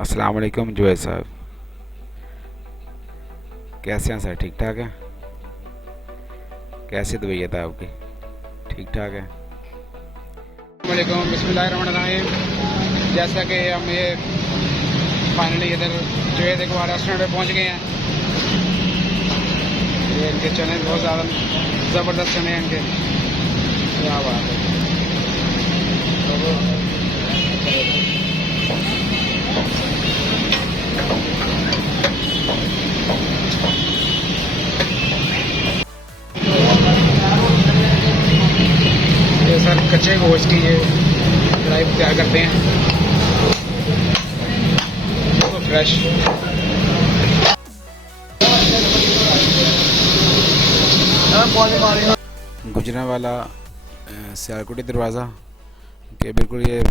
अस्सलाम वालेकुम जुवैद साहब, कैसे हैं सर? ठीक ठाक है? कैसी तबीयत है आपकी? ठीक ठाक है? वालेकुम बिस्मिल्लाहिर्रहमानिर्रहीम। जैसा कि हम ये फाइनली इधर जुवैद इकबाल रेस्टोरेंट पे पहुंच गए हैं। ये इनके चने बहुत ज़्यादा ज़बरदस्त चने हैं इनके, क्या बात है। ये सर कच्चे गोश्त की ये कढ़ाई तैयार करते हैं, तो फ्रेश। गुजरा वाला सियालकोटी दरवाज़ा के बिल्कुल ये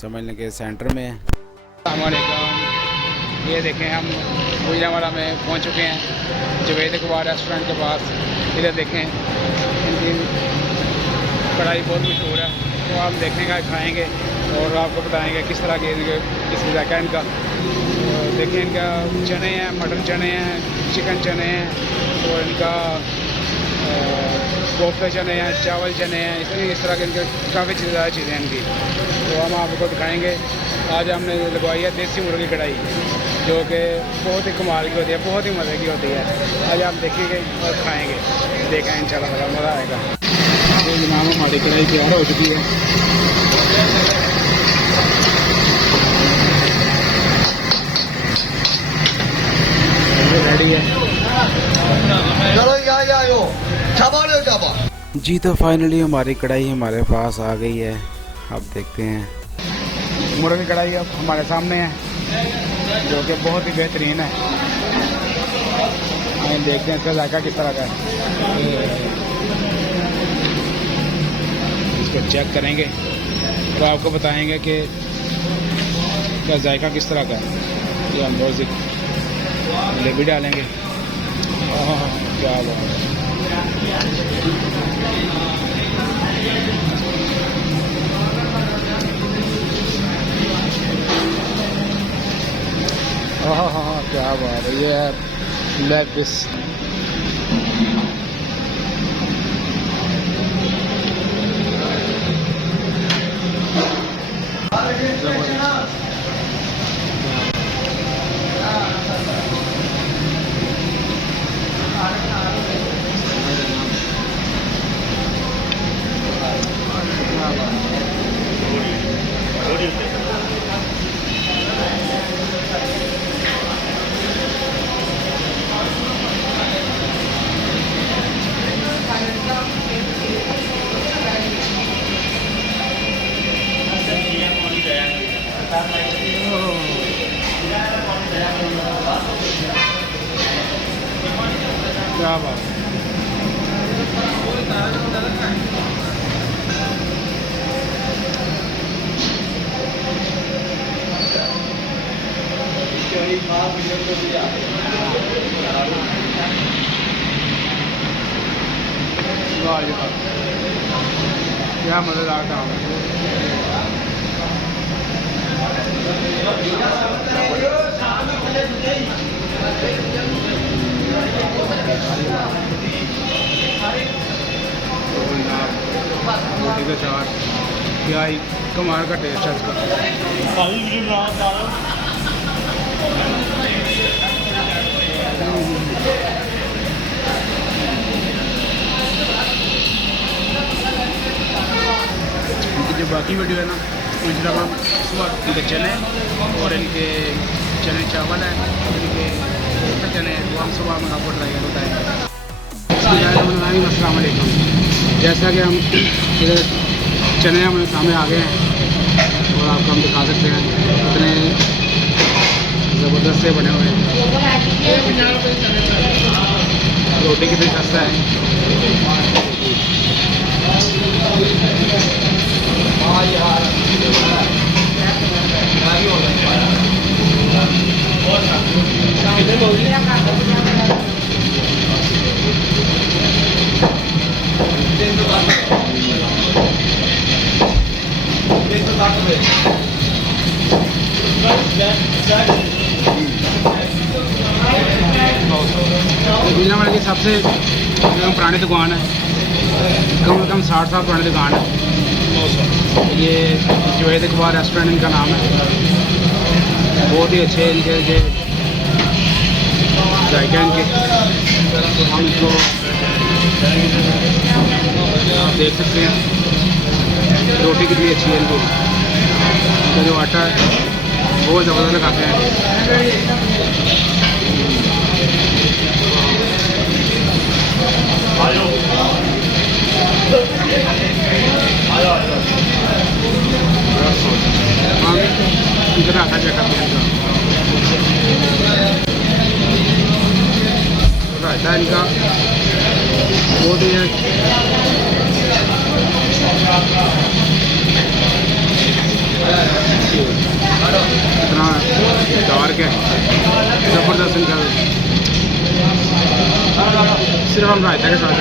समझ लें कि सेंटर में है। अस्सलामुअलैकुम। ये देखें हम गुजरावाला में पहुंच चुके हैं, जुवैद इकबाल रेस्टोरेंट के पास। इधर देखें इनकी कढ़ाई बहुत मशहूर है, तो आप देखने का खाएंगे और आपको बताएंगे किस तरह के किस तरह का इनका। देखें इनका चने हैं, मटर चने हैं, चिकन चने हैं, और इनका कोफ्ते चने हैं, चावल चने हैं, इस तरह के इनके काफ़ी ज़्यादा चीज़ें हैं इनकी, तो हम आपको दिखाएंगे। आज हमने लगवाई है देसी मुर्गी कढ़ाई, जो कि बहुत ही कमाल की होती है, बहुत ही मज़े की होती है। आज आप देखेंगे और खाएंगे, देखें इंशाल्लाह बड़ा मज़ा आएगा। तो जनाब हमारी कढ़ाई तैयार हो चुकी है। रेडी है। चलो या चाबा लो चाबा। जी तो फाइनली हमारी कढ़ाई हमारे पास आ गई है। अब देखते हैं। मुर्गी कढ़ाई अब हमारे सामने है, जो कि बहुत ही बेहतरीन है। हम देखते हैं इसका जायका किस तरह का है। इसको चेक करेंगे तो आपको बताएंगे कि इसका जायका किस तरह का है। ये हम रोज़ जलेबी डालेंगे। क्या बात है। हाँ, क्या बात है। ये है लेग पीस। क्या बात है। क्या मज़ेदार काम है। रोटी का चाट, क्या ही कमाल का टेस्ट है इसका। इनकी जो बाकी वीडियो है ना, इंस्टाग्राम सुबह इनके चने और इनके चने चावल है, इनके कोफ्ते चने हैं, वो हम सुबह में आपको ट्राई कर बताएंगे। अस्सलाम वालेकुम। जैसा कि हम इधर चने हमारे सामने आ गए हैं और आपको हम दिखा सकते हैं इतने ज़बरदस्त से बने हुए हैं। रोटी कितनी खस्ता है। सबसे पुरानी दुकान है, कम से कम 60 साल पुरानी दुकान है। ये जुवेद इकबाल रेस्टोरेंट इनका नाम है। बहुत ही अच्छे इनके जायका इनके। हम इसको आप देख सकते हैं, रोटी कितनी अच्छी है इनकी। इनका जो आटा है बहुत ज़बरदस्त लगाते हैं। हम इनका आटा चेक करते हैं। रायता इनका बहुत ही इतना डार्क है, ज़बरदस्त इनका। सिर्फ हम रायता के साथ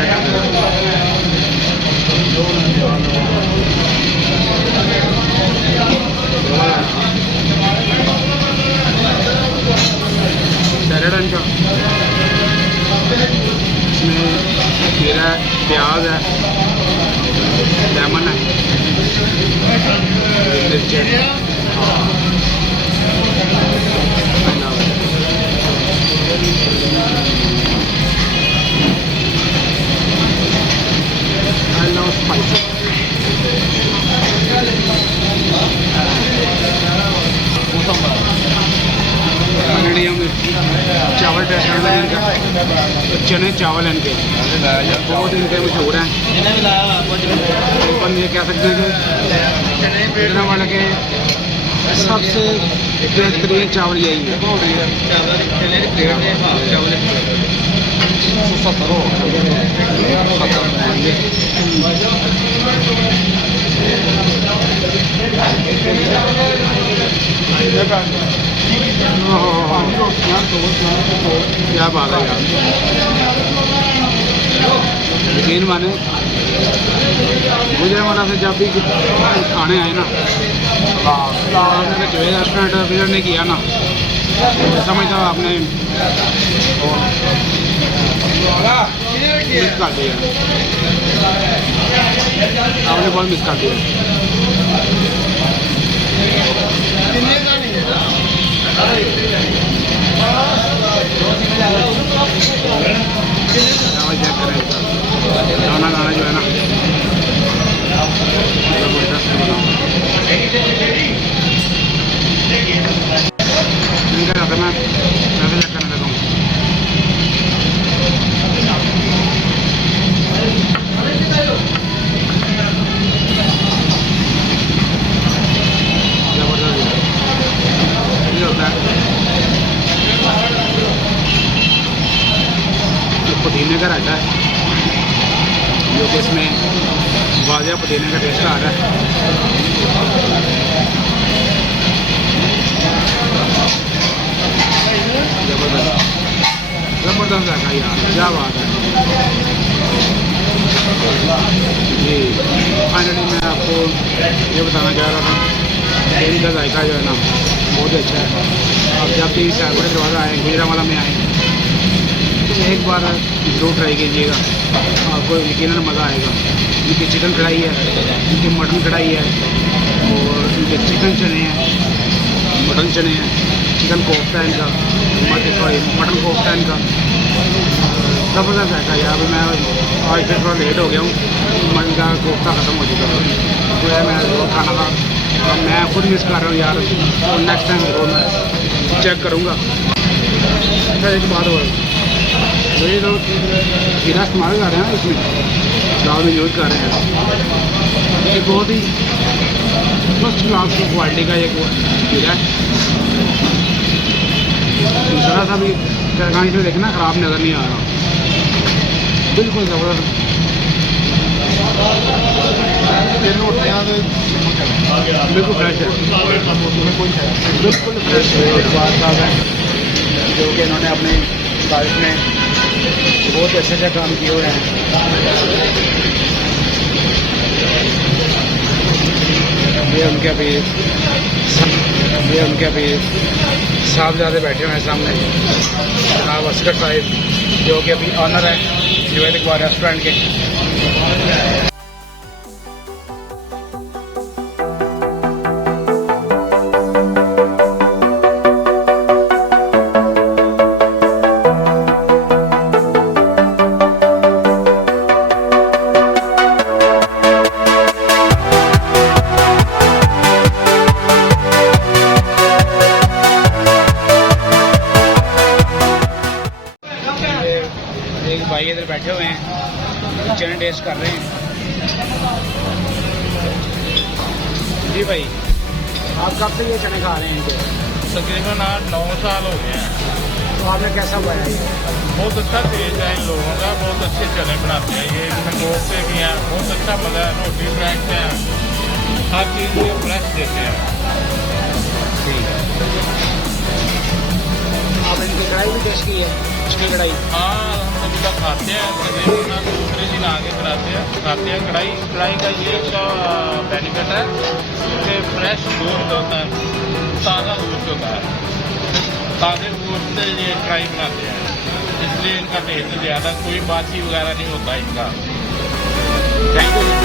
सैलड इनका, इसमें खीरा है, प्याज है, लेमन है, मिर्च है। I love spicy. चावल टेस्ट करना है इनका, तो चने चावल इनके बहुत इनके मशहूर हैं। अपन ये कह सकते हैं कि गुजरात वाले के सबसे बेहतरीन चावल यही है। क्या बात है यार, यकीन माने गुजरावाला से जब भी खाने आए ना, आपने जुवेद रेस्टोरेंट विजिट नहीं किया ना, समझता हूँ आपने मिस कर दिया, आपने बहुत मिस कर दिया। चेक करें गाना गाना जो है ना, इनका रहता मैं पैसे चेक करने लगा हूँ। ये होता है पुदीने का रहता है, जो कि इसमें वाजिया पुदीने का टेस्ट आ रहा है। ज़बरदस्त ज़बरदस्त है यार, क्या बात है जी। फाइनली मैं आपको ये बताना चाह रहा था, इनका जायका जो है ना बहुत अच्छा है। आप जब भी सागवाड़ी दरवाज़ा आए, गुजरावाला में आए, तो एक बार ज़रूर ट्राई कीजिएगा, आपको यकीनन मज़ा आएगा। इनकी चिकन कढ़ाई है, इनकी मटन कढ़ाई है, और इनके चिकन चने हैं, मटन चने हैं, चिकन कोफ्ता है इनका, सॉरी मटन कोफ्ता है इनका। ज़बरदस्त है यार। मैं आज फिर थोड़ा लेट हो गया हूँ, मटन का कोफ्ता ख़त्म हो चुका है, जो है मैं ज़रूर खाना था, मैं खुद मिस कर रहा हूँ यार। और नेक्स्ट टाइम ज़रूर मैं चेक करूँगा। अच्छा एक बात और, जो ये लोग खीरा इस्तेमाल कर रहे हैं इसमें, दाल में यूज़ कर रहे हैं, ये बहुत ही फर्स्ट क्लास की क्वालिटी का एक खीरा है। ज़रा सा भी तरकारी से देखना ख़राब नज़र नहीं आ रहा, बिल्कुल ज़बरदस्त। बिल्कुल फ्रेश है, बिल्कुल फ्रेश है। जो कि इन्होंने अपने तारीफ में बहुत अच्छे अच्छे काम किए हुए हैं। ये उनके अभी साहबजादे बैठे हुए हैं सामने, जनाब असगर साहिब जो कि अभी ऑनर है जुवैद इकबाल रेस्टोरेंट के। एक भाई इधर बैठे हुए हैं, चने टेस्ट कर रहे हैं। जी भाई, आप कब से ये चने खा रहे हैं इनके? तकरीबन 8-9 साल हो गए हैं। तो आपने कैसा बनाया ये? बहुत अच्छा टेस्ट है इन लोगों का, बहुत अच्छे चने बनाते हैं ये, इनमें गोश्ते भी हैं, बहुत अच्छा मज़ा है, रोटी फ्रेश है, हर चीज़ ये फ्रेश देते हैं। आप इनकी कढ़ाई भी टेस्ट की है, इसकी कढ़ाई? हाँ अलहमदिल्ला खाते हैं, तकरीबन दूसरे दिन आगे बनाते हैं, खाते हैं। कढ़ाई का ये इसका बेनिफिट है कि फ्रेश गोश्त होता है, ताज़ा गोश्त होता है, ताज़े गोश्त से ये कढ़ाई बनाते हैं, इसलिए इनका टेस्ट ज़्यादा, कोई बासी वगैरह नहीं होता इनका। Thank you.